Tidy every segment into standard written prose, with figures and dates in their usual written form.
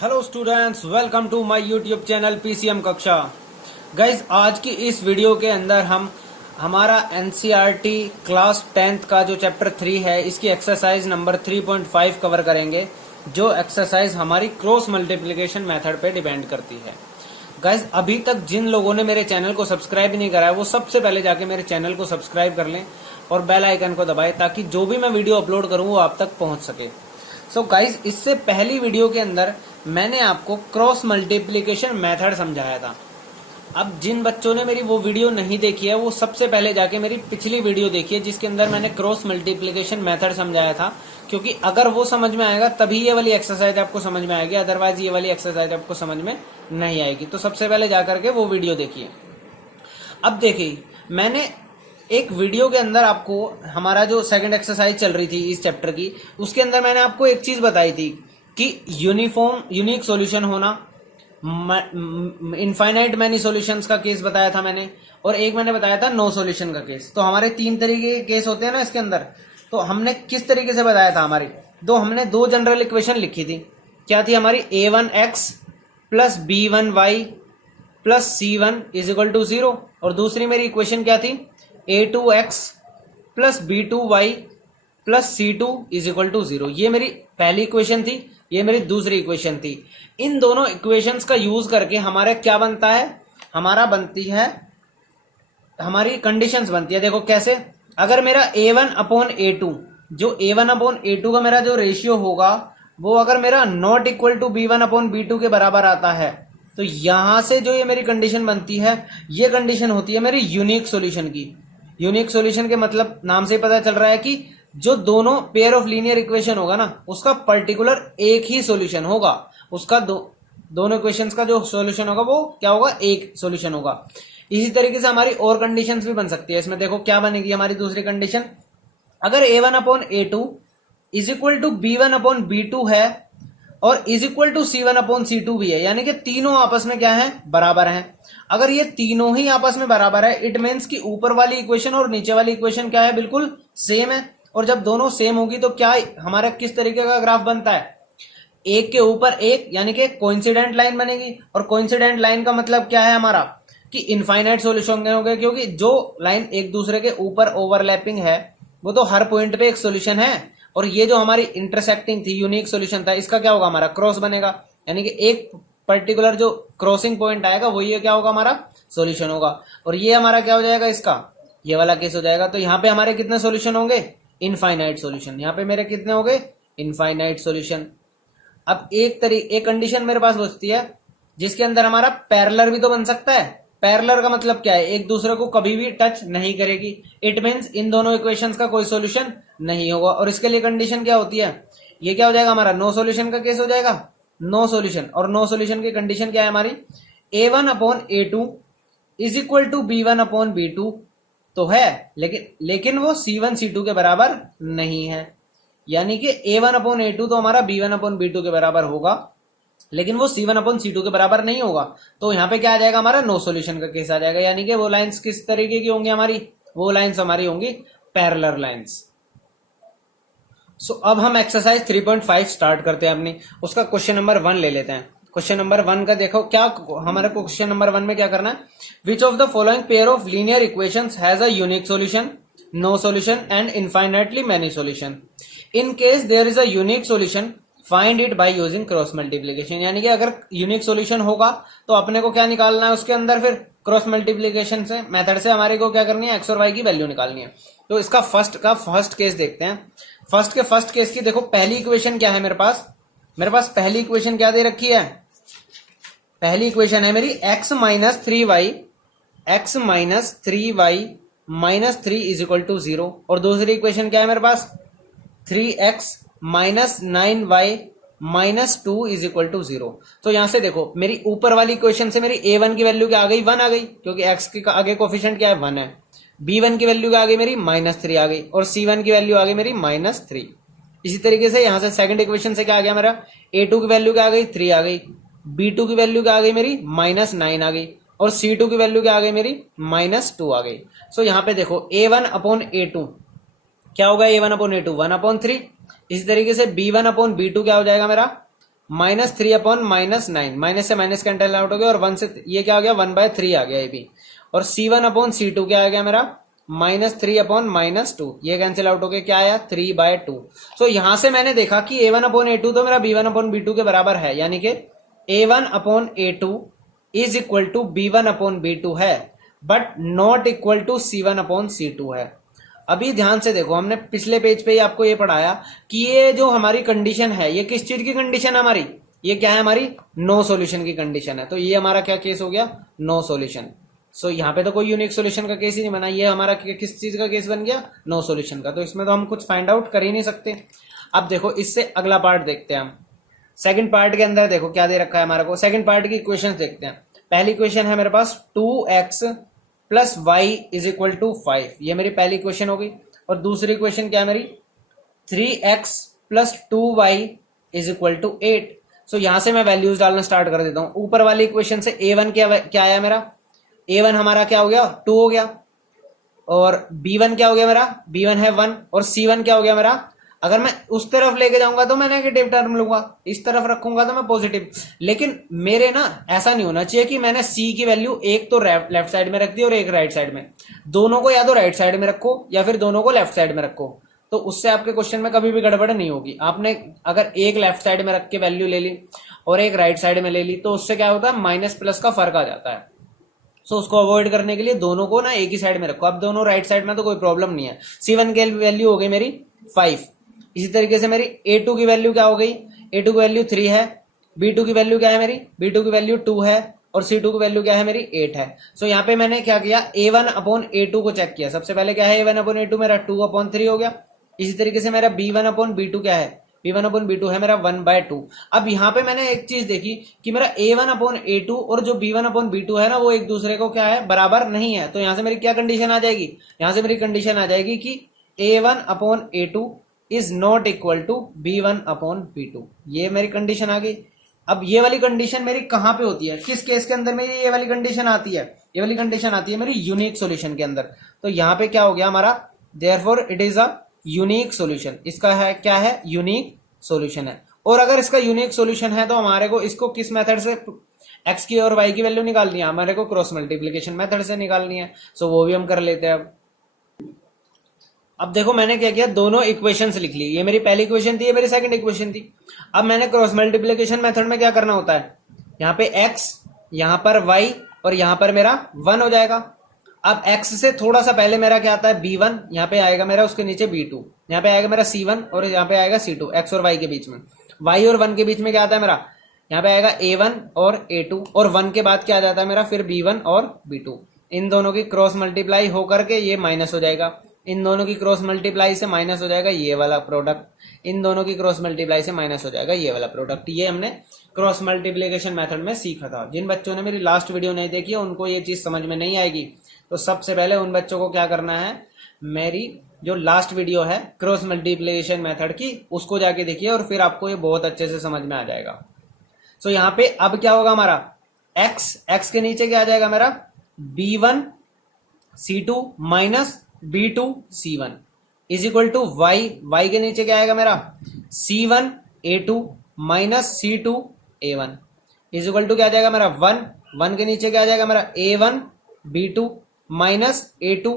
Hello students, welcome to my YouTube channel PCM कक्षा। Guys, आज की इस वीडियो के अंदर हम हमारा एनसीईआरटी क्लास 10th का जो चैप्टर 3 है इसकी एक्सरसाइज नंबर 3.5 कवर करेंगे, जो एक्सरसाइज हमारी क्रॉस मल्टीप्लिकेशन मेथड पे डिपेंड करती है। गाइज, अभी तक जिन लोगों ने मेरे चैनल को सब्सक्राइब नहीं करा है वो सबसे पहले जाके मेरे चैनल को सब्सक्राइब कर लें और बेल आइकन को दबाएं ताकि जो भी मैं वीडियो अपलोड करूं वो आप तक पहुंच सके। सो गाइज, इससे पहली वीडियो के अंदर मैंने आपको क्रॉस मल्टीप्लिकेशन मेथड समझाया था। अब जिन बच्चों ने मेरी वो वीडियो नहीं देखी है वो सबसे पहले जाके मेरी पिछली वीडियो देखिए जिसके अंदर मैंने क्रॉस मल्टीप्लिकेशन मेथड समझाया था, क्योंकि अगर वो समझ में आएगा तभी ये वाली एक्सरसाइज आपको समझ में आएगी, अदरवाइज ये वाली एक्सरसाइज आपको समझ में नहीं आएगी। तो सबसे पहले जाकर के वो वीडियो देखिए। अब देखिए, मैंने एक वीडियो के अंदर आपको हमारा जो सेकंड एक्सरसाइज चल रही थी इस चैप्टर की, उसके अंदर मैंने आपको एक चीज बताई थी कि यूनिक सॉल्यूशन होना, इनफाइनाइट मैनी सॉल्यूशंस का केस बताया था मैंने, और एक मैंने बताया था नो सॉल्यूशन का केस। तो हमारे 3 तरीके के केस होते हैं ना इसके अंदर। तो हमने किस तरीके से बताया था, हमने दो जनरल इक्वेशन लिखी थी। क्या थी हमारी? a1x plus b1y plus c1 is equal to 0, और दूसरी मेरी इक्वेशन क्या थी? a2x plus b2y plus c2 is equal to 0। ये मेरी पहली इक्वेशन थी, ये मेरी दूसरी इक्वेशन थी। इन दोनों इक्वेशंस का यूज करके हमारे क्या बनता है? हमारी कंडीशंस बनती है। देखो कैसे, अगर मेरा a1 अपॉन a2, जो a1 अपॉन a2 का मेरा जो रेशियो होगा वो अगर मेरा not equal to b1 upon b2 के बराबर आता है, तो यहां से जो ये मेरी कंडीशन बनती है, ये कंडीशन होती है मेरी यूनिक सॉल्यूशन की। यूनिक सॉल्यूशन के मतलब नाम से ही पता चल रहा है कि जो दोनों पेयर ऑफ लीनियर इक्वेशन होगा ना, उसका पर्टिकुलर एक ही सॉल्यूशन होगा। उसका दोनों इक्वेशंस का जो सॉल्यूशन होगा वो क्या होगा? एक सॉल्यूशन होगा। इसी तरीके से हमारी और कंडीशंस भी बन सकती है। इसमें देखो क्या बनेगी हमारी दूसरी कंडीशन, अगर a1 upon a2 is equal to b1 upon b2 है और is equal to c1 upon c2 भी है, यानी कि तीनों आपस में क्या है? बराबर हैं। अगर ये तीनों ही आपस में बराबर है, इट मीन्स कि ऊपर वाली इक्वेशन और नीचे वाली इक्वेशन क्या है? बिल्कुल सेम है। और जब दोनों सेम होगी तो क्या हमारा किस तरीके का ग्राफ बनता है? एक के ऊपर एक, यानी कि कोइंसिडेंट लाइन बनेगी। और कोइंसिडेंट लाइन का मतलब क्या है हमारा? कि इनफाइनाइट सॉल्यूशन होंगे, क्योंकि जो लाइन एक दूसरे के ऊपर ओवरलैपिंग है वो तो हर पॉइंट पे एक सॉल्यूशन है। और ये जो हमारी इंटरसेक्टिंग थी, यूनिक सॉल्यूशन था, इसका क्या होगा? हमारा क्रॉस बनेगा, यानी कि एक पर्टिकुलर जो क्रॉसिंग पॉइंट आएगा वो ये क्या होगा? हमारा सॉल्यूशन होगा। और ये हमारा क्या हो जाएगा? इसका ये वाला केस हो जाएगा। तो यहाँ पे हमारे कितने सॉल्यूशन होंगे? Infinite solution. यहाँ पे मेरे कितने हो गए? Infinite solution. अब एक कंडीशन मेरे पास बचती है जिसके अंदर हमारा पैरेलल भी तो बन सकता है। पैरेलल का मतलब क्या है? एक दूसरे को कभी भी टच नहीं करेगी। इट मीन्स इन दोनों इक्वेशंस का कोई सॉल्यूशन नहीं होगा। और इसके लिए कंडीशन क्या होती है? ये क्या हो जाएगा? हमारा नो सॉल्यूशन का केस हो जाएगा। नो सॉल्यूशन, और नो सॉल्यूशन की कंडीशन क्या है हमारी? a1 upon a2 is equal to b1 upon b2 तो है, लेकिन वो c1 c2 के बराबर नहीं है। यानी कि a1 अपॉन a2 तो हमारा b1 अपॉन b2 के बराबर होगा, लेकिन वो c1 अपॉन c2 के बराबर नहीं होगा। तो यहाँ पे क्या आ जाएगा? हमारा नो सॉल्यूशन का केस आ जाएगा। यानी कि वो लाइंस किस तरीके की होंगी हमारी? वो लाइंस हमारी होंगी पैरेलल लाइंस। सो अब हम एक्सरसाइज 3.5 स्टार्ट करते हैं अपनी। उसका क्वेश्चन नंबर 1 ले लेते हैं। क्वेश्चन नंबर 1 का देखो क्या हमारे क्वेश्चन नंबर 1 में क्या करना है? Which of the following pair of linear equations has a unique solution, no solution and infinitely many solution. In case there is a unique solution find it by using cross multiplication. यानी कि अगर unique solution होगा तो अपने को क्या निकालना है उसके अंदर? फिर क्रॉस मल्टीप्लीकेशन से मेथड से हमारे को क्या करनी है? एक्स और वाई की वैल्यू निकालनी है। तो इसका फर्स्ट केस देखते हैं। फर्स्ट केस की देखो पहली इक्वेशन क्या है मेरे पास पहली इक्वेशन क्या दे रखी है? पहली इक्वेशन है मेरी x minus 3y minus 3 is equal to 0। और दूसरी इक्वेशन क्या है मेरे पास? 3x minus 9y minus 2 is equal to 0। तो यहां से देखो मेरी ऊपर वाली इक्वेशन से मेरी a1 की वैल्यू क्या आ गई? 1 आ गई, क्योंकि x के आगे कोफिशिएंट क्या है? 1 है। b1 की वैल्यू क्या आ गई मेरी? -3 आ गई। और c1 की वैल्यू आ गई मेरी -3। इसी तरीके से यहां से सेकंड इक्वेशन से क्या आ गया मेरा? a2 की वैल्यू क्या आ गई? 3 आ गई। b2 की वैल्यू क्या आ गई मेरी? -9 आ गई। और c2 की वैल्यू क्या आ गई मेरी? -2 आ गई। सो यहाँ पे देखो a1 अपॉन a2 क्या होगा? a1 upon a2 1 upon 3। इसी तरीके से b1 अपॉन b2 क्या हो जाएगा मेरा? -3/-9, माइनस से माइनस कैंसिल आउट हो गया, और 1 से ये क्या आ गया, 1/3 आ गया ये भी। और C1/C2 क्या आ गया मेरा, -3/-2, ये कैंसिल आउट हो गया, क्या आया, 3/2। सो यहां से मैंने देखा कि A1/A2 तो मेरा B1/B2 के बराबर है, यानी कि A1/A2 is equal to B1/B2 है, but not equal to C1/C2 है। अभी ध्यान से देखो, हमने पिछले पेज पे ही आपको ये पढ़ाया कि ये जो हमारी कंडीशन है, ये किस चीज की कंडीशन है हमारी, ये क्या है, हमारी नो सॉल्यूशन की कंडीशन है। तो ये हमारा क्या केस हो गया, नो सॉल्यूशन। सो यहाँ पे तो कोई यूनिक सॉल्यूशन का केस ही नहीं बना, ये हमारा किस चीज का केस बन गया, नो सॉल्यूशन का। तो इसमें तो हम कुछ फाइंड आउट कर ही नहीं सकते। अब देखो इससे अगला पार्ट देखते हैं हम। सेकंड पार्ट के अंदर देखो क्या दे रखा है हमारे को, सेकंड पार्ट की इक्वेशन देखते हैं। पहली इक्वेशन है मेरे पास 2x plus y is equal to 5, ये मेरी पहली इक्वेशन हो गई। और दूसरी इक्वेशन क्या है मेरी, 3x plus 2y is equal to 8। So यहां से मैं वैल्यूज डालना स्टार्ट कर देता हूं। ऊपर वाली इक्वेशन से a1 क्या आया मेरा, a1 हमारा क्या हो गया, 2 हो गया, और b1 क्या हो गया मेरा, b1 है 1, और c1 क्या हो गया मेरा, अगर मैं उस तरफ लेके जाऊंगा तो मैं नेगेटिव टर्म लूंगा, इस तरफ रखूंगा तो मैं पॉजिटिव। लेकिन मेरे ना ऐसा नहीं होना चाहिए कि मैंने c की वैल्यू एक तो लेफ्ट साइड में रख दी और एक राइट साइड में, दोनों को या तो राइट साइड में रखो या फिर दोनों को लेफ्ट साइड में रखो, तो उससे आपके क्वेश्चन में कभी भी गड़बड़ नहीं होगी। आपने अगर एक लेफ्ट साइड में रख के वैल्यू ले ली और एक राइट साइड में ले ली, तो उससे क्या होता है, माइनस प्लस का फर्क आ जाता है। सो उसको अवॉइड करने के लिए दोनों को ना एक ही साइड में रखो। अब दोनों राइट साइड में तो कोई प्रॉब्लम नहीं है। C1 की वैल्यू हो गई मेरी 5। इसी तरीके से मेरी A2 की वैल्यू क्या हो गई, A2 की वैल्यू 3 है, B2 की वैल्यू क्या है मेरी, B2 की वैल्यू 2 है, और C2 की वैल्यू क्या है मेरी 8 है। सो यहाँ पे मैंने क्या किया, A1/A2 को चेक किया। सबसे पहले क्या है, A1/A2 मेरा 2/3 हो गया। इसी तरीके से मेरा B1/B2 क्या है, B1/B2 है मेरा 1/2। अब यहाँ पे मैंने एक चीज देखी कि मेरा A1/A2 और जो B1/B2 है ना, वो एक दूसरे को क्या है, बराबर नहीं है। तो यहाँ से मेरी क्या कंडीशन आ जाएगी, यहाँ से मेरी कंडीशन आ जाएगी कि A1/A2 is not equal to B1/B2। ये मेरी कंडीशन आ गई। अब ये वाली कंडीशन मेरी कहां पे होती है, किस केस के अंदर मेरी ये वाली कंडीशन आती है, ये वाली कंडीशन आती है मेरी यूनिक सॉल्यूशन के अंदर। तो यहाँ पे क्या हो गया हमारा, therefore it is a unique solution. इसका है क्या है, यूनिक सॉल्यूशन है। और अगर इसका यूनिक सॉल्यूशन है तो हमारे को इसको किस मेथड से x की और y की वैल्यू निकालनी है, हमारे को क्रॉस मल्टीप्लीकेशन मेथड से निकालनी है। सो वो भी हम कर लेते हैं। अब देखो मैंने क्या किया, दोनों इक्वेशंस लिख ली। ये मेरी पहली इक्वेशन थी, ये मेरी सेकंड इक्वेशन थी। अब मैंने क्रॉस मल्टीप्लिकेशन मेथड में क्या करना होता है, यहाँ पे x, यहाँ पर y, और यहाँ पर मेरा 1 हो जाएगा। अब x से थोड़ा सा पहले मेरा क्या आता है, b1, यहाँ पे आएगा मेरा, उसके नीचे b2, यहाँ पे आएगा मेरा c1, और यहाँ पे आएगा c2। x और y के बीच में, y और 1 के बीच में क्या आता है मेरा, यहाँ पे आएगा a1 और a2, और 1 के बाद क्या आ जाता है मेरा, फिर b1 और b2। इन दोनों की क्रॉस मल्टीप्लाई होकर के ये माइनस हो जाएगा, इन दोनों की क्रॉस मल्टीप्लाई से माइनस हो जाएगा ये वाला प्रोडक्ट, इन दोनों की क्रॉस मल्टीप्लाई से माइनस हो जाएगा ये वाला प्रोडक्ट। ये हमने क्रॉस मल्टीप्लिकेशन मेथड में सीखा था। जिन बच्चों ने मेरी लास्ट वीडियो नहीं देखी है उनको ये चीज समझ में नहीं आएगी, तो सबसे पहले उन बच्चों को क्या करना है, मेरी जो लास्ट वीडियो है क्रॉस मल्टीप्लिकेशन मेथड की, उसको जाके देखिए, और फिर आपको ये बहुत अच्छे से समझ में आ जाएगा। सो यहाँ पे अब क्या होगा हमारा, x के नीचे क्या आ जाएगा मेरा, b1 c2 minus b2 c1 is equal to y के नीचे क्या आएगा मेरा, c1 a2 minus c2 a1 is equal to क्या आ जाएगा मेरा 1 के नीचे क्या आ जाएगा मेरा a1 b2 minus a2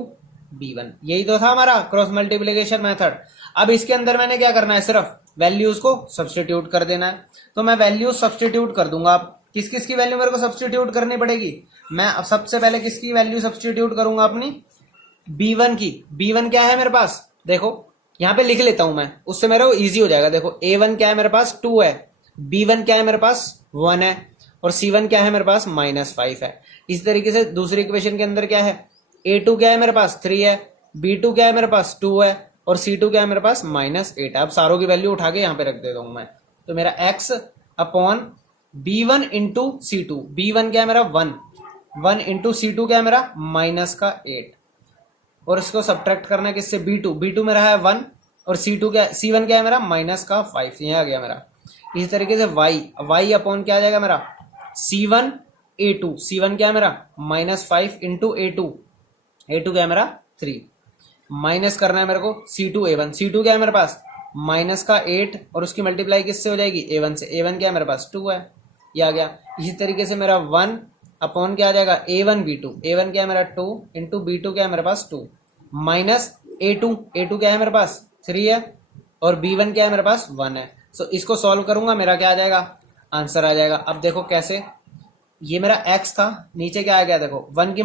b1। यही तो था हमारा क्रॉस मल्टीप्लिकेशन मेथड। अब इसके अंदर मैंने क्या करना है, सिर्फ वैल्यूज को सब्सटीट्यूट कर देना है। तो मैं वैल्यूज सब्सटीट्यूट कर दूंगा। अब किस किस की वैल्यू मेरे को सब्सटीट्यूट करनी पड़ेगी, मैं अब सबसे पहले किसकी वैल्यू सब्सटीट्यूट करूंगा, अपनी b1 की। b1 क्या है मेरे पास, देखो यहाँ पे लिख लेता हूं मैं, उससे मेरे को इजी हो जाएगा। देखो a1 क्या है मेरे पास 2 है, b1 क्या है मेरे पास 1 है, और c1 क्या है मेरे पास -5 है। इस तरीके से दूसरी इक्वेशन के अंदर क्या है, a2 क्या है मेरे पास 3 है, b2 क्या है मेरे पास 2 है, और c2 क्या है मेरे पास -8 है। अब सारों की वैल्यू उठा के यहाँ पे रख देता हूं मैं। तो मेरा x upon b1 into c2, b1 क्या है मेरा 1 इंटू c2 क्या है मेरा -8, और इसको सब्ट्रैक्ट करना है किससे, b2 मेरा है 1, और c1 क्या है मेरा -5, ये आ गया मेरा। इसी तरीके से y अपॉन क्या आ जाएगा मेरा, c1 a2 क्या है मेरा -5 इंटू a2 क्या है मेरा 3, माइनस करना है मेरे को c2 क्या है मेरे पास माइनस का 8 और उसकी मल्टीप्लाई किससे हो जाएगी, A1 से। A1 क्या है मेरे पास 2 है, ये आ गया। इसी तरीके से मेरा 1 अपॉन क्या आ जाएगा, A1 B2। A1 क्या है मेरा 2 इंटू B2 क्या है मेरे पास 2 माइनस A2 क्या है मेरे पास 3 है और B1 क्या है मेरे पास 1 है। सो इसको सॉल्व करूंगा, मेरा क्या आ जाएगा, आंसर आ जाएगा। अब देखो कैसे, ये मेरा x था, नीचे क्या आ गया देखो, 1 की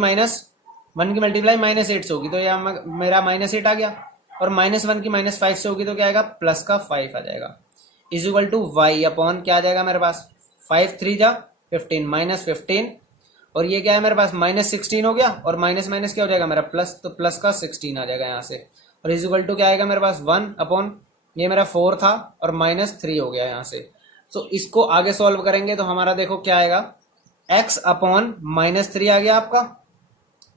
मल्टीप्लाई -8 से होगी तो यहाँ मेरा -8 आ गया, और -1 की -5 से होगी तो क्या आएगा, प्लस का 5 आ जाएगा। Is equal to y upon क्या आ जाएगा मेरे पास, 5 3 जा 15 -15, और ये क्या है मेरे पास -16 हो गया, और माइनस माइनस क्या हो जाएगा मेरा प्लस, तो प्लस का 16 आ जाएगा यहाँ से। और इज इक्वल टू क्या आएगा मेरे पास 1 अपॉन, ये मेरा 4 था और -3 हो गया यहाँ से। सो इसको आगे सॉल्व करेंगे तो हमारा देखो क्या आएगा, x अपॉन -3 आ गया आपका,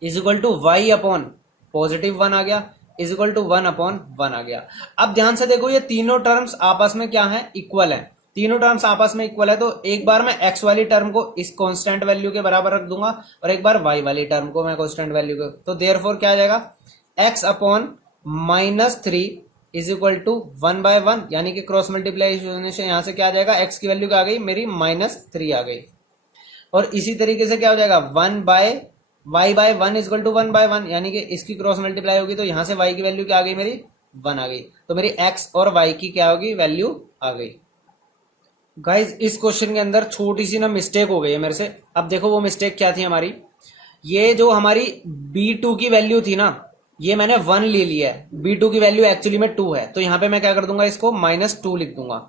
is equal to y upon +1 आ गया, इज इक्वल टू 1 अपॉन 1 आ गया। अब ध्यान से देखो, ये तीनों टर्म्स आपस में क्या है, इक्वल है। तीनों टर्म्स आपस में इक्वल है, तो एक बार मैं x वाली टर्म को इस कांस्टेंट वैल्यू के बराबर रख दूंगा और एक बार y वाली टर्म को मैं कांस्टेंट वैल्यू को, तो देयरफॉर क्या आ जाएगा, x upon -3 is equal to 1/1, यानी कि क्रॉस मल्टीप्लाइजेशन से यहां से क्या आ जाएगा, x की वैल्यू क्या आ गई मेरी -3 आ गई। और इसी तरीके से क्या हो जाएगा, y/1 इज इक्वल टू 1/1, यानी कि इसकी क्रॉस मल्टीप्लाई होगी तो यहां से y की वैल्यू क्या आ गई मेरी 1 आ गई, तो मेरी x और y की क्या होगी वैल्यू आ गई। गाइज इस क्वेश्चन के अंदर छोटी सी ना मिस्टेक हो गई है मेरे से। अब देखो वो मिस्टेक क्या थी हमारी, ये जो हमारी B2 की वैल्यू थी ना, ये मैंने 1 ले लिया है, B2 की वैल्यू एक्चुअली में 2 है, तो यहां पे मैं क्या कर दूंगा, इसको -2 लिख दूंगा।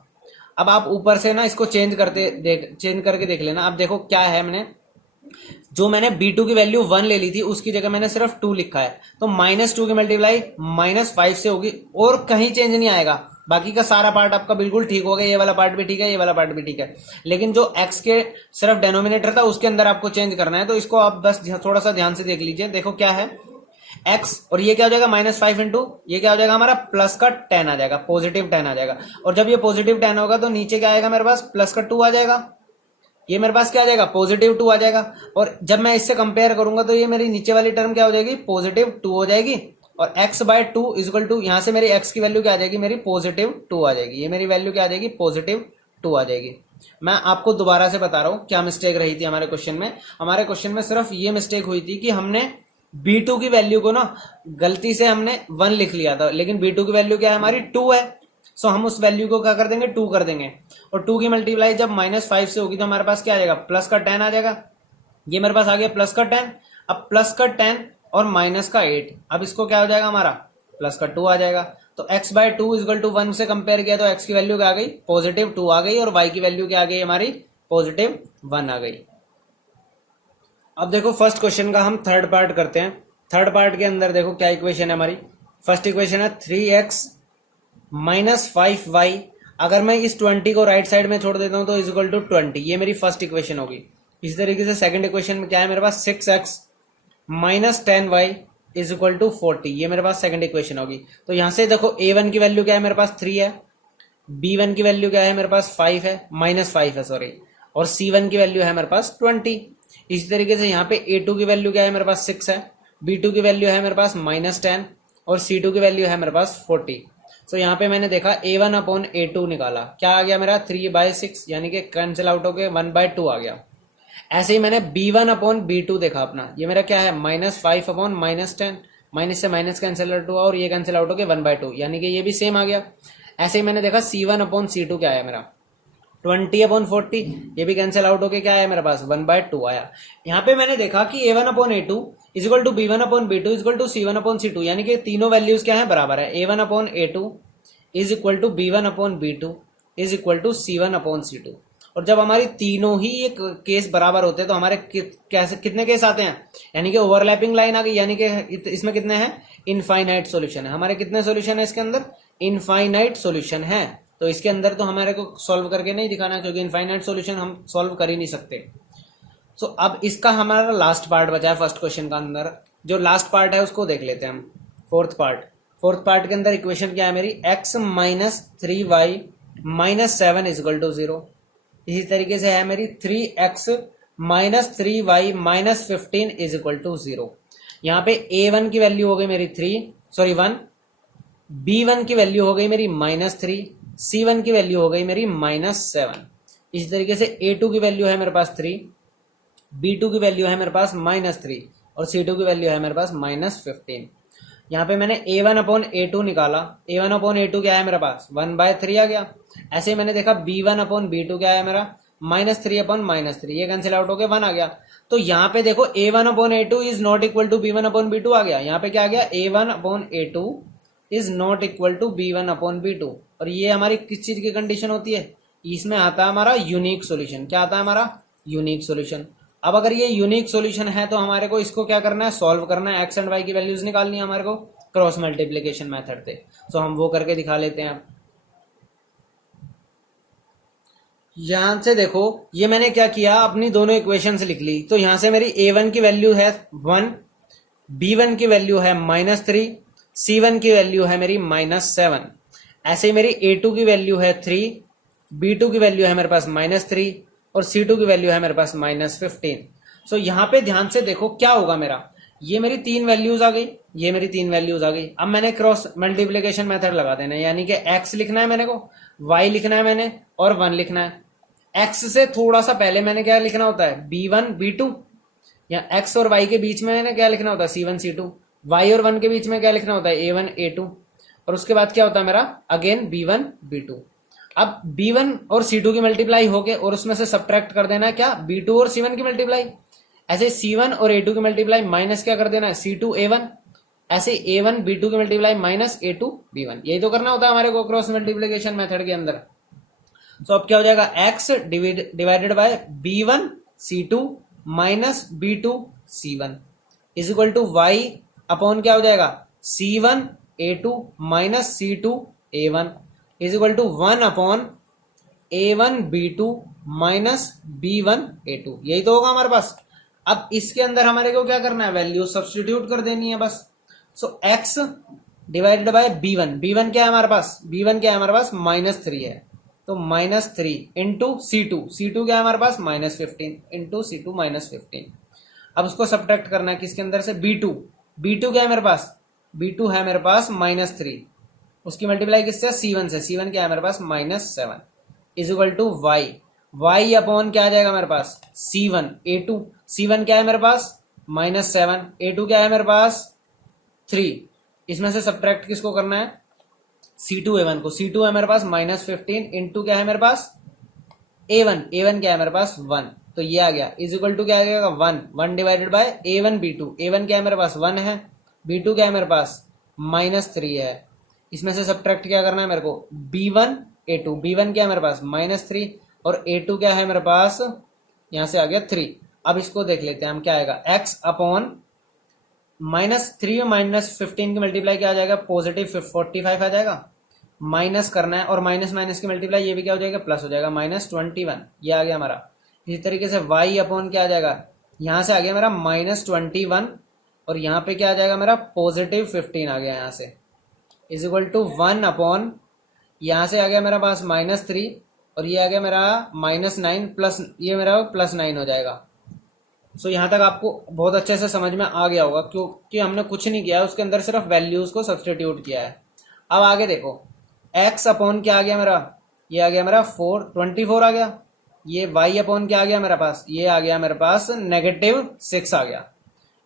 अब आप ऊपर से ना इसको चेंज करके देख लेना। अब देखो क्या है, मैंने B2 की वैल्यू 1 ले ली थी, उसकी जगह मैंने सिर्फ 2 लिखा है, तो -2 की मल्टीप्लाई -5 से होगी और कहीं चेंज नहीं आएगा। बाकी का सारा पार्ट आपका बिल्कुल ठीक हो गया, ये वाला पार्ट भी ठीक है, ये वाला पार्ट भी ठीक है, लेकिन जो x के सिर्फ डेनोमिनेटर था उसके अंदर आपको चेंज करना है, तो इसको आप बस थोड़ा सा ध्यान से देख लीजिए। देखो क्या है, x और ये क्या हो जाएगा -5 इंटू ये क्या हो जाएगा हमारा प्लस का 10 आ जाएगा, पॉजिटिव 10 आ जाएगा। और जब ये पॉजिटिव 10 होगा तो नीचे क्या आएगा मेरे पास, प्लस का 2 आ जाएगा, ये मेरे पास क्या आ जाएगा, +2 आ जाएगा। और जब मैं इससे कंपेयर करूंगा तो ये मेरी नीचे वाली टर्म क्या हो जाएगी, +2 हो जाएगी, और x/2 इज इक्वल टू यहां से मेरी x की वैल्यू क्या आ जाएगी मेरी +2 आ जाएगी, ये मेरी वैल्यू क्या आ जाएगी +2 आ जाएगी। मैं आपको दोबारा से बता रहा हूं क्या मिस्टेक रही थी हमारे क्वेश्चन में। हमारे क्वेश्चन में सिर्फ ये मिस्टेक हुई थी कि हमने B2 की वैल्यू को ना गलती से हमने 1 लिख लिया था, लेकिन B2 की वैल्यू क्या है हमारी 2 है, सो हम उस वैल्यू को क्या कर देंगे 2 कर देंगे, और 2 की मल्टीप्लाई जब -5 से होगी तो हमारे पास क्या आ जाएगा, प्लस का 10 आ जाएगा। ये मेरे पास आ गया प्लस का 10, अब प्लस का 10 और माइनस का 8, अब इसको क्या हो जाएगा हमारा प्लस का 2 आ जाएगा। तो x/2 इक्वल टू 1 से कंपेयर किया तो x की वैल्यू क्या आ गई, +2 आ गई, और y की वैल्यू क्या आ गई हमारी +1 आ गई। अब देखो फर्स्ट क्वेश्चन का हम थर्ड पार्ट करते हैं। थर्ड पार्ट के अंदर देखो क्या इक्वेशन है हमारी। फर्स्ट इक्वेशन है 3x - 5y, अगर मैं इस 20 को राइट साइड में छोड़ देता हूं तो इज इक्वल टू 20, ये मेरी फर्स्ट इक्वेशन होगी। इसी तरीके से सेकंड इक्वेशन में क्या है मेरे पास, 6x - 10y is equal to 40, ये मेरे पास सेकंड इक्वेशन होगी। तो यहां से देखो a1 की वैल्यू क्या है मेरे पास 3 है, b1 की वैल्यू क्या है मेरे पास 5 है, -5 है सॉरी, और c1 की वैल्यू है मेरे पास 20। इसी तरीके से यहाँ पे a2 की वैल्यू क्या है मेरे पास 6 है, b2 की वैल्यू है मेरे पास -10 और c2 की वैल्यू है मेरे पास 40। सो यहाँ पे मैंने देखा a1 अपॉन a2 निकाला, क्या आ गया मेरा 3/6, यानी कि कैंसिल आउट होके 1/2 आ गया। ऐसे ही मैंने b1 अपॉन b2 देखा अपना, ये मेरा क्या है -5 अपॉन -10, माइनस से माइनस कैंसिल आउट हुआ और ये कैंसिल आउट होके 1/2, यानी कि ये भी सेम आ गया। ऐसे ही मैंने देखा c1 अपॉन c2 क्या आया मेरा 20 अपॉन 40, ये भी कैंसिल आउट होके क्या आया मेरे पास 1/2 आया। यहाँ पे मैंने देखा कि a1 upon a2 is equal to b1 upon b2 is equal to c1 upon c2, यानी कि तीनों वैल्यूज क्या है बराबर है, a1 upon a2 is equal to b1 upon b2 is equal to c1 upon c2। और जब हमारी तीनों ही एक केस बराबर होते हैं तो हमारे कैसे कितने केस आते हैं, यानी कि ओवरलैपिंग लाइन आ गई, यानी कि इसमें कितने हैं इनफाइनाइट सॉल्यूशन है। हमारे कितने सॉल्यूशन है इसके अंदर, इनफाइनाइट सॉल्यूशन है। तो इसके अंदर तो हमारे को सॉल्व करके नहीं दिखाना, क्योंकि इनफाइनाइट सॉल्यूशन हम सॉल्व कर ही नहीं सकते। सो अब इसका हमारा लास्ट पार्ट बचा है फर्स्ट क्वेश्चन का अंदर, जो लास्ट पार्ट है उसको देख लेते हैं हम। फोर्थ पार्ट के अंदर इक्वेशन क्या है मेरी, x - 3y - 7 is equal to 0। इसी तरीके से है मेरी 3x - 3y - 15 is equal to 0। यहाँ पे a1 की वैल्यू हो गई मेरी 1, B1 की वैल्यू हो गई मेरी -3, C1 की वैल्यू हो गई मेरी -7। इसी तरीके से A2 की वैल्यू है मेरे पास 3, B2 की वैल्यू है मेरे पास -3 और C2 की वैल्यू है मेरे पास -15। यहाँ पे मैंने A1/A2 निकाला। A1/A2 क्या है मेरे पास 1/3 आ गया। ऐसे ही मैंने देखा B1/B2 क्या है मेरा -3/-3, ये कैंसिल आउट होके 1 आ गया। तो यहाँ पे देखो A1/A2 is not equal to B1/B2 आ गया। यहाँ पे क्या आ गया A1/A2 is not equal to B1/B2। और ये हमारी किस चीज की कंडीशन होती है, इसमें आता है हमारा यूनिक सॉल्यूशन। क्या आता है हमारा यूनिक सॉल्यूशन। अब अगर ये यूनिक सॉल्यूशन है तो हमारे को इसको क्या करना है, सॉल्व करना है। एक्स एंड वाई की वैल्यूज निकालनी है हमारे को क्रॉस मल्टीप्लीकेशन मेथड से। तो हम वो करके दिखा लेते हैं। यहां से देखो ये मैंने क्या किया, अपनी दोनों इक्वेशंस लिख ली। तो यहां से मेरी A1 की वैल्यू है 1, B1 की वैल्यू है -3, C1 की वैल्यू है मेरी -7। ऐसे ही मेरी A2 की वैल्यू है 3, B2 की वैल्यू है मेरे पास -3 और C2 की वैल्यू है मेरे पास -15। सो यहाँ पे ध्यान से देखो क्या होगा मेरा, ये मेरी 3 वैल्यूज आ गई, ये मेरी 3 वैल्यूज आ गई। अब मैंने क्रॉस मल्टीप्लीकेशन मेथड लगा देना है, यानी कि x लिखना है मेरे को, y लिखना है मैंने और 1 लिखना है। x से थोड़ा सा पहले मैंने क्या लिखना होता है B1 B2, या x और y के बीच में मैंने क्या लिखना होता है C1 C2, y और 1 के बीच में क्या लिखना होता है A1 A2, और उसके बाद क्या होता है मेरा अगेन B1 B2। अब B1 और C2 की मल्टीप्लाई हो गए और उसमें से सब्ट्रैक्ट कर देना है क्या B2 और C1 की मल्टीप्लाई। ऐसे C1 और A2 की मल्टीप्लाई माइनस क्या कर देना है C2 A1। ऐसे A1 B2 की मल्टीप्लाई माइनस A2 B1। यही तो करना होता है हमारे को क्रॉस मल्टीप्लीकेशन मेथड के अंदर। तो अब क्या हो जाएगा x divided by B1 C2 minus B2 C1 is equal to y upon क्या हो जाएगा C1 A2 minus C2 A1 is equal to 1 upon A1 B2 minus B1 A2। यही तो होगा हमारे पास। अब इसके अंदर हमारे को क्या करना है, वैल्यू सब्स्टिट्यूट कर देनी है बस। सो x डिवाइडेड बाय B1 क्या है हमारे पास, B1 क्या है हमारे पास -3 है, तो -3 इंटू C2 क्या है हमारे पास -15 इंटू C2 -15। अब उसको सब्ट्रैक्ट करना है किसके अंदर से B2 क्या है मेरे पास, B2 है मेरे पास -3, उसकी मल्टीप्लाई किससे C1 से, C1 क्या है मेरे पास -7 is equal to y upon क्या आ जाएगा मेरे पास C1 A2, C1 क्या है मेरे पास -7, A2 क्या है मेरे पास 3, इसमें से सब्ट्रैक्ट किसको करना है C2 A1 को, C2 है मेरे पास -15 इंटू क्या है मेरे पास A1 क्या है मेरे पास 1, तो ये आ गया इज इक्वल टू क्या आ जाएगा 1 divided by A1 B2, A1 क्या है मेरे पास 1 है, B2 क्या है मेरे पास -3 है। इसमें से सब्ट्रैक्ट क्या करना है मेरे को B1 A2, B1 क्या है मेरे पास -3 और A2 क्या है मेरे पास यहां से आ गया 3। अब इसको देख लेते हैं हम क्या आएगा x अपॉन -3 और -15 की मल्टीप्लाई क्या आ जाएगा +45 आ जाएगा, माइनस करना है और माइनस माइनस की मल्टीप्लाई ये भी क्या हो जाएगा प्लस हो जाएगा -21, ये आ गया हमारा। इसी तरीके से y अपॉन क्या आ जाएगा, यहां से आ गया मेरा -21 और यहाँ पे क्या आ जाएगा मेरा +15 आ गया यहाँ से इज इक्वल टू 1 अपॉन यहाँ से आ गया मेरा पास -3 और ये आ गया मेरा -9 प्लस ये मेरा +9 हो जाएगा। सो यहाँ तक आपको बहुत अच्छे से समझ में आ गया होगा क्योंकि हमने कुछ नहीं किया है, उसके अंदर सिर्फ वैल्यूज को सब्सटीट्यूट किया है। अब आगे देखो x अपॉन क्या आ गया मेरा, ये आ गया मेरा 24 आ गया, ये y अपॉन क्या आ गया मेरे पास, ये आ गया मेरे पास -6 आ गया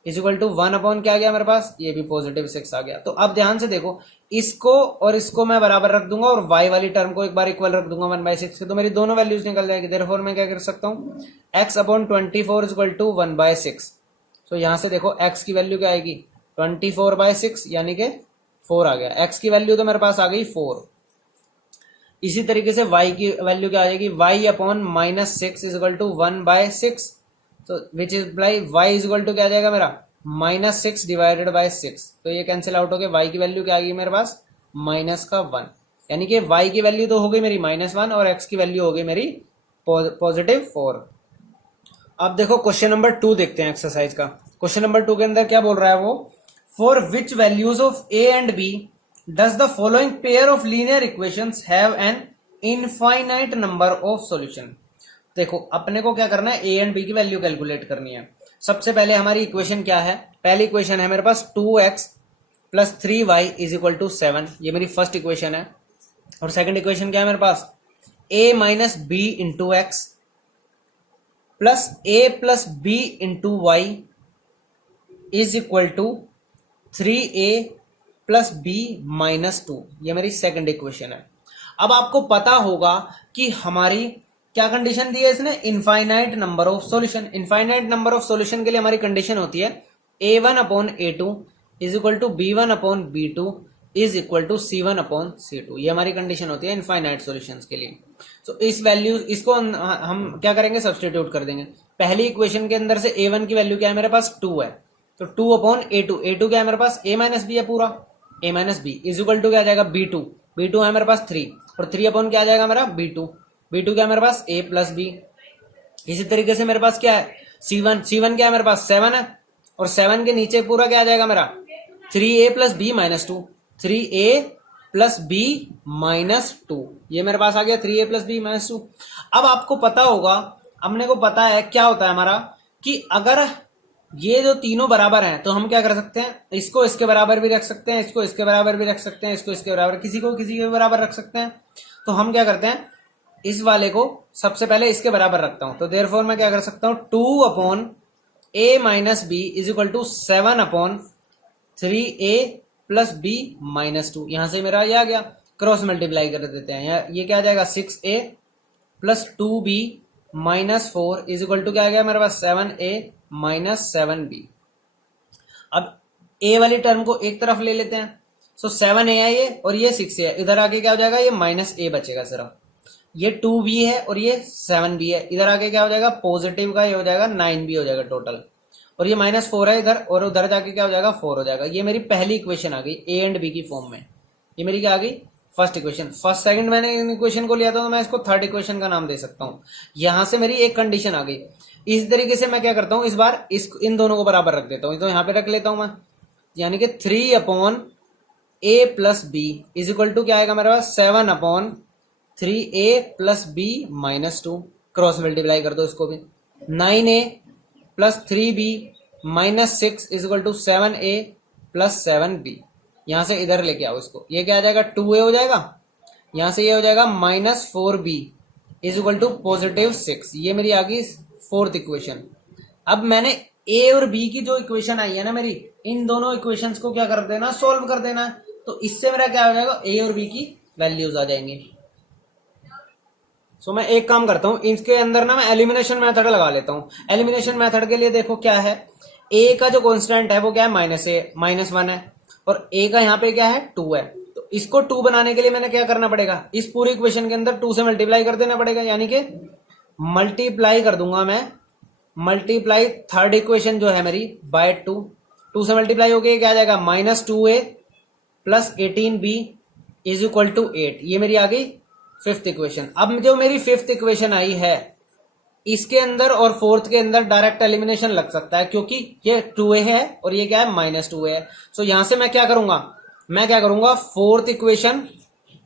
इज इक्वल टू 1 अपॉन क्या आ गया मेरे पास, ये भी +6 आ गया। तो अब ध्यान से देखो इसको और इसको मैं बराबर रख दूंगा और y वाली टर्म को एक बार इक्वल रख दूंगा 1/6 के, तो मेरी दोनों वैल्यूज निकल जाएगी। देयरफॉर मैं क्या कर सकता हूँ x upon 24 is equal to 1/6। तो यहां से देखो x की वैल्यू क्या आएगी 24/6 यानी कि 4 आ गया, x की वैल्यू तो मेरे पास आ गई 4। इसी तरीके से y की वैल्यू क्या आ जाएगी y upon -6 is equal to 1/6, तो which is imply y is equal to क्या आ जाएगा मेरा -6 डिवाइडेड बाय 6, तो ये कैंसिल आउट हो गया। y की वैल्यू क्या आ गई मेरे पास -1, यानी कि y की वैल्यू तो हो गई मेरी -1 और x की वैल्यू हो गई मेरी +4। अब देखो क्वेश्चन नंबर 2 देखते हैं एक्सरसाइज का। क्वेश्चन नंबर 2 के अंदर क्या बोल रहा है वो, for which values of a and b does the following pair of linear equations have an infinite number of solution. देखो अपने को क्या करना है a एंड b की वैल्यू कैलकुलेट करनी है। सबसे पहले हमारी इक्वेशन क्या है, पहली इक्वेशन है मेरे पास 2x plus 3y is equal to 7, ये मेरी फर्स्ट इक्वेशन है। और सेकंड इक्वेशन क्या है मेरे पास, a minus b into x plus a plus b into y is equal to 3a plus b minus 2, ये मेरी सेकंड इक्वेशन है। अब आपको पता होगा कि हमारी क्या कंडीशन दी है इसने, infinite number of solution. Infinite number of solution के लिए हमारी कंडीशन होती है a1 upon a2 is equal to b1 upon b2 is equal to c1 upon c2, ये हमारी कंडीशन होती है इनफाइनाइट सॉल्यूशंस के लिए। तो इस वैल्यू इसको हम क्या करेंगे, सब्सटीट्यूट कर देंगे। पहली इक्वेशन के अंदर से a1 की वैल्यू क्या है मेरे पास 2 है, तो 2 अपॉन a2 क्या है मेरे पास a माइनस बी है पूरा, a minus b is equal to क्या आ जाएगा b2 है मेरे पास 3 और 3 अपॉन क्या आ जाएगा मेरा b2 क्या है मेरे पास a प्लस बी। इसी तरीके से मेरे पास क्या है c1 क्या है मेरे पास 7 है और 7 के नीचे पूरा क्या आ जाएगा मेरा 3a plus b minus 2, 3a plus b minus 2, ये मेरे पास आ गया 3a प्लस बी माइनस 2। अब आपको पता होगा, अपने को पता है क्या होता है हमारा, कि अगर ये जो तीनों बराबर हैं तो हम क्या कर सकते हैं, इसको इसके बराबर भी रख सकते हैं, इसको इसके बराबर भी रख सकते हैं, इसको इसके बराबर, किसी को किसी के बराबर रख सकते हैं। तो हम क्या करते हैं, इस वाले को सबसे पहले इसके बराबर रखता हूं, तो देयरफॉर मैं क्या कर सकता हूं 2 upon a minus b is equal to 7 upon 3a plus b minus 2। यहां से मेरा ये आ गया, क्रॉस मल्टीप्लाई कर देते हैं, ये क्या आ जाएगा 6a plus 2b minus 4 is equal to क्या आ गया मेरे पास 7a माइनस 7b। अब a वाली टर्म को एक तरफ ले लेते हैं, सो 7a है ये और ये 6a है, इधर आके क्या हो जाएगा, ये माइनस a बचेगा सिर्फ, ये 2b है और ये 7b है, इधर आके क्या हो जाएगा पॉजिटिव का ये हो जाएगा 9b हो जाएगा टोटल, और ये माइनस 4 है इधर, और उधर जाके क्या हो जाएगा 4 हो जाएगा। ये मेरी पहली इक्वेशन आ गई a एंड b की फॉर्म में, ये मेरी क्या आ गई फर्स्ट इक्वेशन। फर्स्ट सेकंड मैंने इन इक्वेशन को लिया था तो मैं इसको थर्ड इक्वेशन का नाम दे सकता हूं। यहां से मेरी एक कंडीशन आ गई, इस तरीके से मैं क्या करता हूं, इस बार इन दोनों को बराबर रख देता हूं, तो यहां पे रख लेता हूं मैं, यानी कि 3 upon a plus b is equal to क्या आएगा मेरे पास 7 upon 3a plus b minus 2, cross multiply कर दो इसको भी, 9a plus 3b minus 6 is equal to 7a plus 7b। यहां से इधर लेके आओ इसको, ये क्या आ जाएगा 2a हो जाएगा, यहां से ये हो जाएगा minus 4b is equal to positive 6, ये मेरी आ गई फोर्थ इक्वेशन। अब मैंने a और b की जो इक्वेशन आई है ना मेरी, इन दोनों इक्वेशंस को क्या कर देना, सोल्व कर देना है, तो इससे मेरा क्या हो जाएगा a और b की वैल्यूज आ जाएंगी। सो मैं एक काम करता हूं, इसके अंदर ना मैं एलिमिनेशन मेथड लगा लेता हूं। एलिमिनेशन मेथड के लिए देखो क्या है, a का जो कांस्टेंट है वो क्या है माइनस 1 है, और a का यहाँ पे क्या है 2 है, तो इसको 2 बनाने के लिए मैंने क्या करना पड़ेगा, इस पूरी इक्वेशन के अंदर 2 से मल्टीप्लाई कर देना पड़ेगा, यानी कि मल्टीप्लाई कर दूंगा मैं, मल्टीप्लाई थर्ड इक्वेशन जो है मेरी बाय 2 से मल्टीप्लाई हो गई, क्या आ जाएगा minus 2a plus 18b is equal to 8, ये मेरी आ गई फिफ्थ इक्वेशन। अब जो मेरी फिफ्थ इक्वेशन आई है, इसके अंदर और फोर्थ के अंदर डायरेक्ट एलिमिनेशन लग सकता है, क्योंकि ये 2a है और ये क्या है माइनस 2a है। सो यहां से मैं क्या करूंगा fourth equation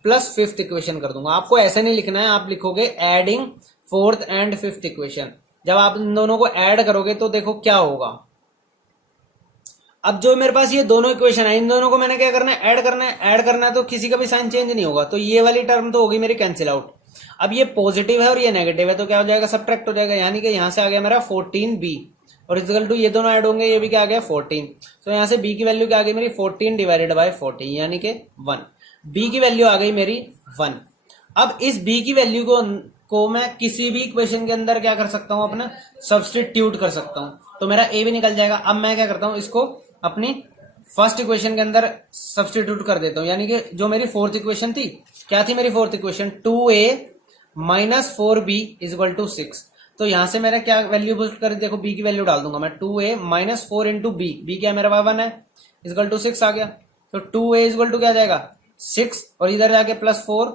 plus fifth equation कर दूंगा। आपको ऐसे नहीं लिखना है, आप लिखोगे adding fourth and fifth equation. जब आप इन दोनों को ऐड करोगे तो देखो क्या होगा। अब जो मेरे पास ये दोनों इक्वेशन है, इन दोनों को मैंने क्या करना है, ऐड करना है, तो किसी का भी साइन चेंज नहीं होगा, तो ये वाली टर्म तो होगी मेरी कैंसिल आउट। अब ये पॉजिटिव है और ये नेगेटिव है, तो क्या हो जाएगा सब्ट्रैक्ट हो जाएगा, यानी कि यहां से आ गया मेरा 14b और इक्वल टू ये दोनों ऐड होंगे, ये भी क्या आ गया 14। तो यहां से b की वैल्यू क्या आ गई मेरी 14 डिवाइडेड बाय 14 यानी कि 1। b की वैल्यू आ गई मेरी 1। अब इस b की वैल्यू को मैं किसी भी इक्वेशन के अंदर क्या कर सकता हूं, अपना सब्सटीट्यूट कर सकता हूं, तो मेरा a भी निकल जाएगा। अब मैं क्या करता हूं, इसको अपनी फर्स्ट इक्वेशन के अंदर सब्सटीट्यूट कर देता हूं, यानी कि जो मेरी फोर्थ इक्वेशन थी, क्या थी मेरी fourth equation 2a minus 4b is equal to 6। तो यहां से मेरा क्या वैल्यू पुट कर, देखो b की वैल्यू डाल दूंगा मैं, 2a माइनस 4 इंटू b क्या मेरा 1 है, इज इक्वल टू 6 आ गया। तो 2a इज इक्वल टू क्या जाएगा 6 और इधर जाके प्लस 4,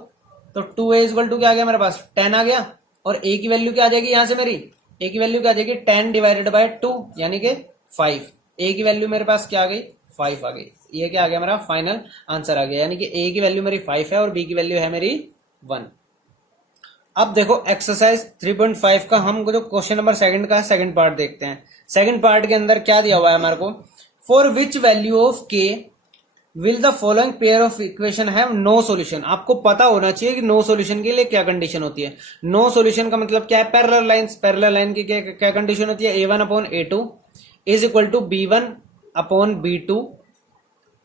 तो 2a इज इक्वल टू क्या आ गया मेरे पास 10 आ गया। और a की वैल्यू क्या आ जाएगी, यहां से मेरी a की वैल्यू क्या आ जाएगी 10 डिवाइडेड बाय 2 यानी कि 5। a की वैल्यू मेरे पास क्या आ गई 5 आ गई। ये क्या आ गया मेरा फाइनल आंसर आ गया, यानी कि a की वैल्यू मेरी 5 है और b की वैल्यू है मेरी 1। अब देखो एक्सरसाइज 3.5 का हम जो क्वेश्चन नंबर सेकंड का सेकंड पार्ट देखते हैं। सेकंड पार्ट के अंदर क्या दिया हुआ है हमारे को, for which value of k will the following pair of equation have no solution. आपको पता होना चाहिए कि नो सॉल्यूशन के लिए क्या कंडीशन होती है। नो सॉल्यूशन का मतलब क्या है? पैरेलल लाइंस, पैरेलल लाइन की क्या कंडीशन होती है? a1/a2 is equal to b1/b2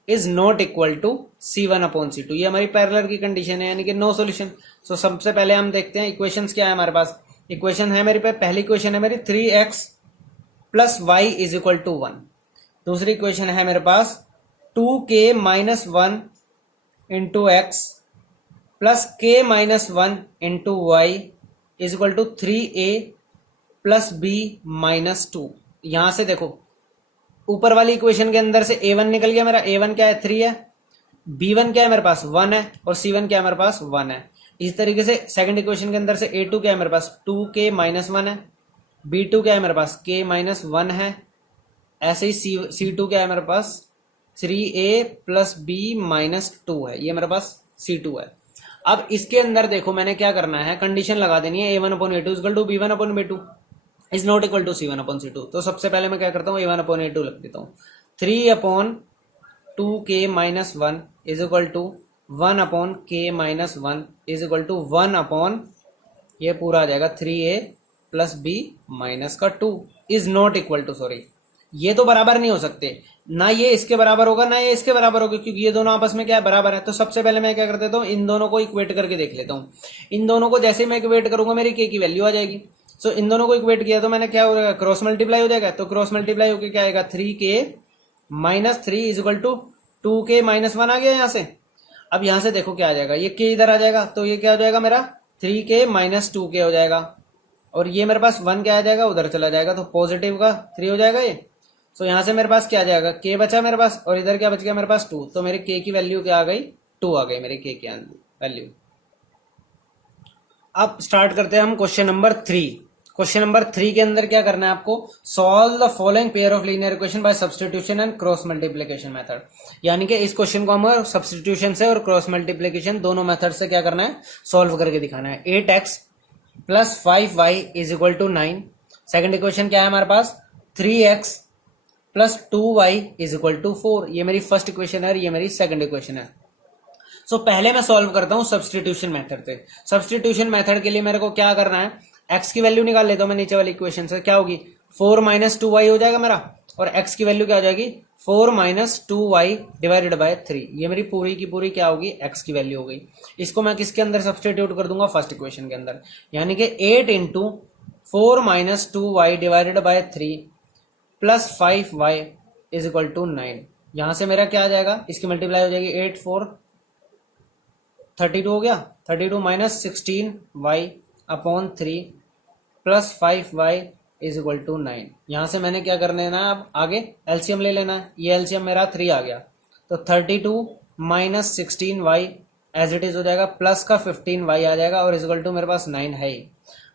is not equal to c1/c2। ये हमारी पैरेलल की कंडीशन है, यानी कि नो सॉल्यूशन। सो सबसे पहले हम देखते हैं इक्वेशंस क्या है हमारे पास। इक्वेशन है मेरे पे, पहली इक्वेशन है मेरी 3x plus y is equal to 1। दूसरी इक्वेशन है मेरे पास 2k-1 into x plus k-1 into y is equal to 3a plus b-2। यहां से देखो ऊपर वाली इक्वेशन के अंदर से a1 निकल गया मेरा। a1 क्या है? 3 है। b1 क्या है मेरे पास? 1 है। और c1 क्या है मेरे पास? 1 है। इस तरीके से सेकंड इक्वेशन के अंदर से a2 क्या है मेरे पास? 2k-1 है। b2 क्या है मेरे पास? k-1 है। ऐसे ही c2 क्या है मेरे पास? 3a प्लस b-2 है। ये मेरे पास c2 है। अब इसके अंदर देखो मैंने क्या करना है, कंडीशन लगा देनी है a1/a2 equal to b1/b2 is not equal to c1/c2। तो सबसे पहले मैं क्या करता हूँ, a1/a2 लिख देता हूँ। 3/2k-1 is equal to 1/k-1 is equal to 1 ये पूरा आ जाएगा 3a plus b-2 is not equal to, sorry ये तो बराबर नहीं हो सकते, ना ये इसके बराबर होगा ना ये इसके बराबर होगा, क्योंकि ये दोनों आपस में क्या है? बराबर है। तो सबसे पहले मैं क्या कर देता हूँ, इन दोनों को इक्वेट करके देख लेता हूँ। इन दोनों को जैसे मैं इक्वेट करूंगा मेरी के की वैल्यू आ जाएगी। सो इन दोनों को इक्वेट किया तो मैंने क्या हो जाएगा? क्रॉस मल्टीप्लाई हो जाएगा। तो क्रॉस मल्टीप्लाई होकर क्या आएगा? 3k-3 is equal to 2k-1 आ गया यहाँ से। अब यहाँ से देखो क्या आ जाएगा, ये के इधर आ जाएगा तो ये क्या हो जाएगा मेरा? 3k-2k हो जाएगा। और ये मेरे पास 1 क्या आ जाएगा? उधर चला जाएगा तो पॉजिटिव का 3 हो जाएगा ये। सो यहाँ से मेरे पास क्या आ जाएगा? k बचा मेरे पास, और इधर क्या बच गया मेरे पास? 2। तो मेरे k की वैल्यू क्या आ गई? 2 आ गई मेरे k की वैल्यू। अब स्टार्ट करते हैं हम क्वेश्चन नंबर 3। क्वेश्चन नंबर 3 के अंदर क्या करना है आपको? Solve the following pair of linear equation by substitution and cross multiplication method. यानी कि इस क्वेश्चन को हम सब्स्टिट्यूशन से और क्रॉस मल्टीप्लिकेशन दोनों मेथड से क्या करना है? सॉल्व करके दिखाना है। 8x plus 5y is equal to 9। Second equation क्या है हमारे पास? 3x plus 2y is equal to 4। ये मेरी फर्स्ट इक्वेशन है और ये मेरी सेकंड इक्वेशन है। सो पहले मैं सॉल्व करता हूं सब्स्टिट्यूशन मेथड से। सब्स्टिट्यूशन मेथड के लिए मेरे को क्या करना है? x की वैल्यू निकाल लेता हूं मैं नीचे वाली इक्वेशन से। क्या होगी? 4 - 2y हो जाएगा मेरा, और x की वैल्यू क्या हो जाएगी? 4 - 2y डिवाइडेड बाय 3। ये मेरी पूरी की पूरी क्या होगी? x की वैल्यू हो गई। इसको मैं किसके अंदर सब्स्टिट्यूट कर दूंगा? फर्स्ट इक्वेशन के अंदर। यानी कि 8 into 4 - 2y divided by 3 plus 5y is equal to 9। यहां से मेरा क्या आ जाएगा? इसकी मल्टीप्लाई हो जाएगी 8 4 32 हो गया। 32 minus 16y/3 plus 5y is equal to 9। यहां से मैंने क्या कर लेना है? अब आगे एलसीएम ले लेना है। ये एलसीएम मेरा 3 आ गया, तो 32 minus 16y as it is हो जाएगा, प्लस का 15y आ जाएगा, और इज इक्वल टू मेरे पास 9 है ही।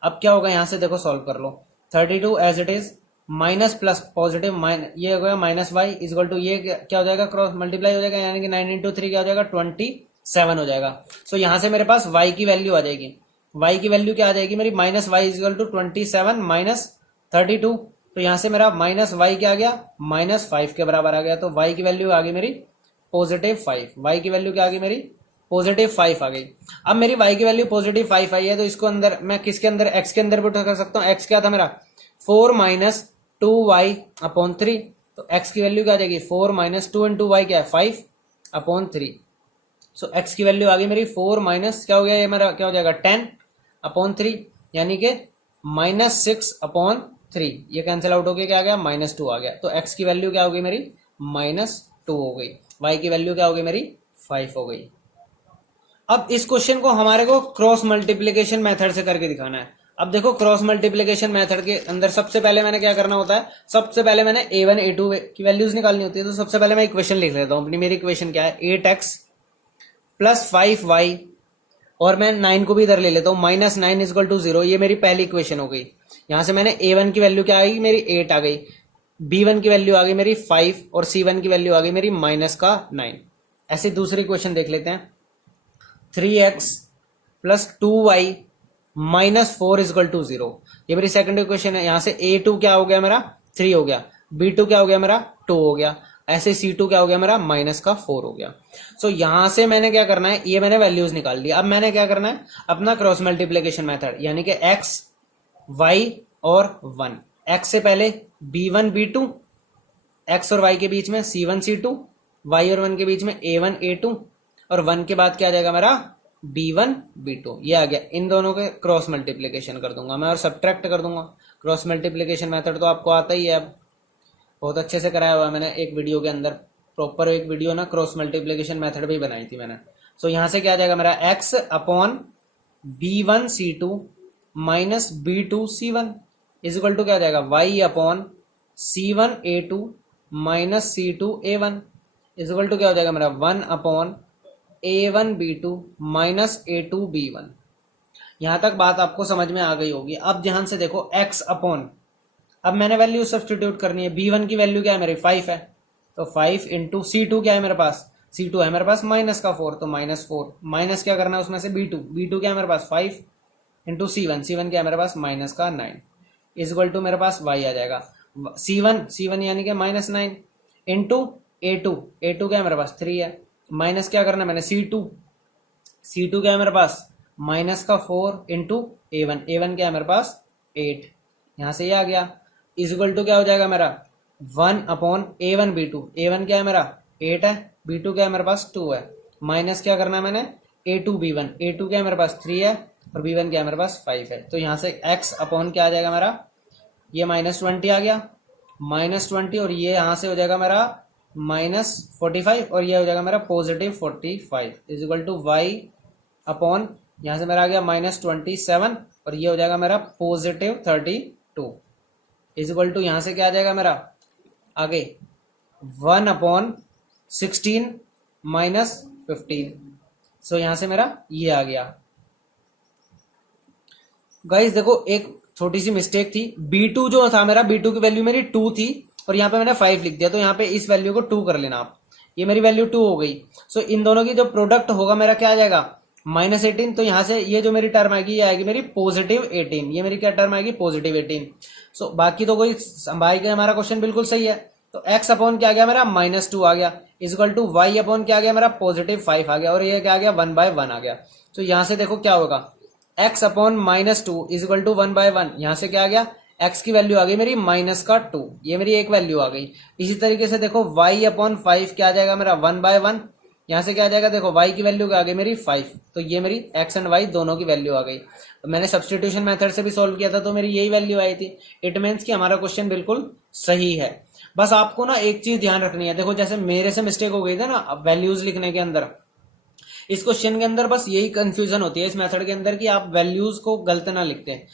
अब क्या होगा? यहां से देखो सॉल्व कर लो। 32 as it is minus plus positive ये हो गया minus y is equal to ये क्या हो जाएगा? क्रॉस मल्टीप्लाई हो जाएगा, यानी कि 9 इंटू 3 क्या हो जाएगा? 27 हो जाएगा। सो यहां से मेरे पास y की वैल्यू आ जाएगी। y की वैल्यू क्या आ जाएगी मेरी? Minus y is equal to 27 minus 32। तो यहां से मेरा माइनस वाई क्या आ गया? -5 के बराबर आ गया। तो y की वैल्यू आ गई मेरी +5। y की वैल्यू क्या आ गई मेरी? +5 आ गई। अब मेरी y की वैल्यू +5 आई है, तो इसको अंदर मैं किसके अंदर? x के अंदर पुट कर सकता हूँ। x क्या था मेरा? 4 - 2y/3। तो x की वैल्यू क्या आ जाएगी? 4 - 2 इंटू वाई क्या है? 5/3। सो x की वैल्यू आ गई मेरी 4 माइनस क्या हो गया? ये मेरा क्या हो जाएगा? 10/3, यानी कि -6/3। ये कैंसिल आउट हो गया, क्या आ गया? -2 आ गया। तो x की वैल्यू क्या हो गई मेरी? -2 हो गई। y की वैल्यू क्या हो गई मेरी? 5 हो गई। अब इस क्वेश्चन को हमारे को क्रॉस मल्टीप्लीकेशन मेथड से करके दिखाना है। अब देखो क्रॉस मल्टीप्लिकेशन मेथड के अंदर सबसे पहले मैंने क्या करना होता है? सबसे पहले मैंने a1 a2 की वैल्यूज निकालनी होती है। तो सबसे पहले मैं इक्वेशन लिख लेता हूं अपनी। मेरी इक्वेशन क्या है? 8x प्लस 5y, और मैं 9 को भी इधर ले लेता हूं, -9 इज इक्वल टू 0। ये मेरी पहली इक्वेशन हो गई। यहां से मैंने a1 की वैल्यू क्या आ गई मेरी? 8 आ गई। b1 की वैल्यू आ गई मेरी 5, और c1 की वैल्यू आ गई मेरी -9। ऐसे दूसरी इक्वेशन देख लेते हैं। 3x plus 2y -4 is equal to 0। ये मेरी सेकंड इक्वेशन है। यहां से a2 क्या हो गया मेरा? 3 हो गया। b2 क्या हो गया मेरा? 2 हो गया। ऐसे C2 क्या हो गया मेरा माइनस का 4 हो गया। सो यहां से मैंने क्या करना है, ये मैंने वैल्यूज निकाल ली। अब मैंने क्या करना है, अपना क्रॉस मल्टीप्लीकेशन मेथड, यानी कि x y और 1, x से पहले b1 b2, x और y के बीच में c1 c2, y और 1 के बीच में a1 a2, और 1 के बाद क्या आ जाएगा मेरा b1 b2, ये आ गया। इन दोनों के क्रॉस मल्टीप्लीकेशन कर दूंगा मैं और सब्ट्रैक्ट कर दूंगा। क्रॉस मल्टीप्लीकेशन मेथड तो आपको आता ही है, अब बहुत अच्छे से कराया हुआ है मैंने एक वीडियो के अंदर, प्रॉपर एक वीडियो ना क्रॉस मल्टीप्लीकेशन मेथड भी बनाई थी मैंने। सो यहां से क्या आ जाएगा मेरा x upon b1 c2 minus b2 c1 is equal to क्या आ जाएगा y upon c1 a2 minus c2 a1 is equal to क्या हो जाएगा मेरा 1 upon a1 b2 minus a2 b1। यहां तक बात आपको समझ में आ गई होगी। अब ध्यान से देखो x अपॉन, अब मैंने वैल्यू सब्स्टिट्यूट करनी है। b1 की वैल्यू क्या है मेरी 5 है, तो 5 इंटू c2 क्या है मेरे पास, c2 है मेरे पास माइनस का 4, तो माइनस 4 माइनस क्या करना है उसमें से b2 क्या है मेरे पास 5 इंटू c1 क्या है मेरे पास माइनस का 9 इज इक्वल टू मेरे पास y आ जाएगा c1 यानी कि माइनस 9 इंटू a2 क्या है मेरे पास 3 है, माइनस क्या करना है मैंने c2 क्या है मेरे पास माइनस का 4 इंटू a1 क्या है मेरे पास 8, यहां से ये आ गया इज इक्वल टू क्या हो जाएगा मेरा 1 अपॉन a1 b2, a1 क्या है मेरा 8 है, b2 क्या है मेरे पास 2 है, माइनस क्या करना है मैंने a2 क्या है मेरे पास 3 है और b1 क्या है मेरे पास 5 है। तो यहां से x अपॉन क्या आ जाएगा मेरा, ये -20 आ गया, -20, और ये यहां से हो जाएगा मेरा -45 और ये हो जाएगा मेरा +45 is equal to y upon, यहां से मेरा आ गया -27 और ये हो जाएगा मेरा +32 इज इक्वल टू, यहां से क्या आ जाएगा मेरा आगे 1 अपॉन 16 माइनस 15। सो यहां से मेरा ये आ गया। गाइस देखो एक छोटी सी मिस्टेक थी, b2 जो था मेरा, b2 की वैल्यू मेरी 2 थी और यहाँ पे मैंने 5 लिख दिया, तो यहाँ पे इस वैल्यू को 2 कर लेना आप, ये मेरी वैल्यू 2 हो गई। सो इन दोनों की जो प्रोडक्ट होगा मेरा क्या आ जाएगा -18, तो यहाँ से ये जो मेरी टर्म आएगी ये आएगी मेरी +18, ये मेरी क्या टर्म आएगी +18। सो बाकी तो कोई संभाई के हमारा क्वेश्चन बिल्कुल सही है। तो x अपॉन क्या आ गया मेरा -2 आ गया is equal to y upon क्या आ गया मेरा +5 आ गया और ये क्या आ गया 1/1 आ गया। तो यहां से देखो क्या होगा x upon -2 is equal to 1/1, यहां से क्या आ गया x की वैल्यू आ गई मेरी -2, ये मेरी एक वैल्यू आ गई। इसी तरीके से देखो y अपॉन 5 क्या आ जाएगा मेरा 1/1, यहां से क्या आ जाएगा देखो y की वैल्यू क्या आ गई मेरी 5, तो ये मेरी x एंड y दोनों की वैल्यू आ गई। तो मैंने सब्स्टिट्यूशन मेथड से भी सॉल्व किया था तो मेरी यही वैल्यू आई थी। इट मीन्स कि हमारा क्वेश्चन बिल्कुल सही है। बस आपको ना एक चीज ध्यान रखनी है, देखो जैसे मेरे से मिस्टेक हो गई थी ना वैल्यूज लिखने के अंदर, इस क्वेश्चन के अंदर बस यही कंफ्यूजन होती है इस मेथड के अंदर कि आप वैल्यूज को गलत ना लिखते हैं।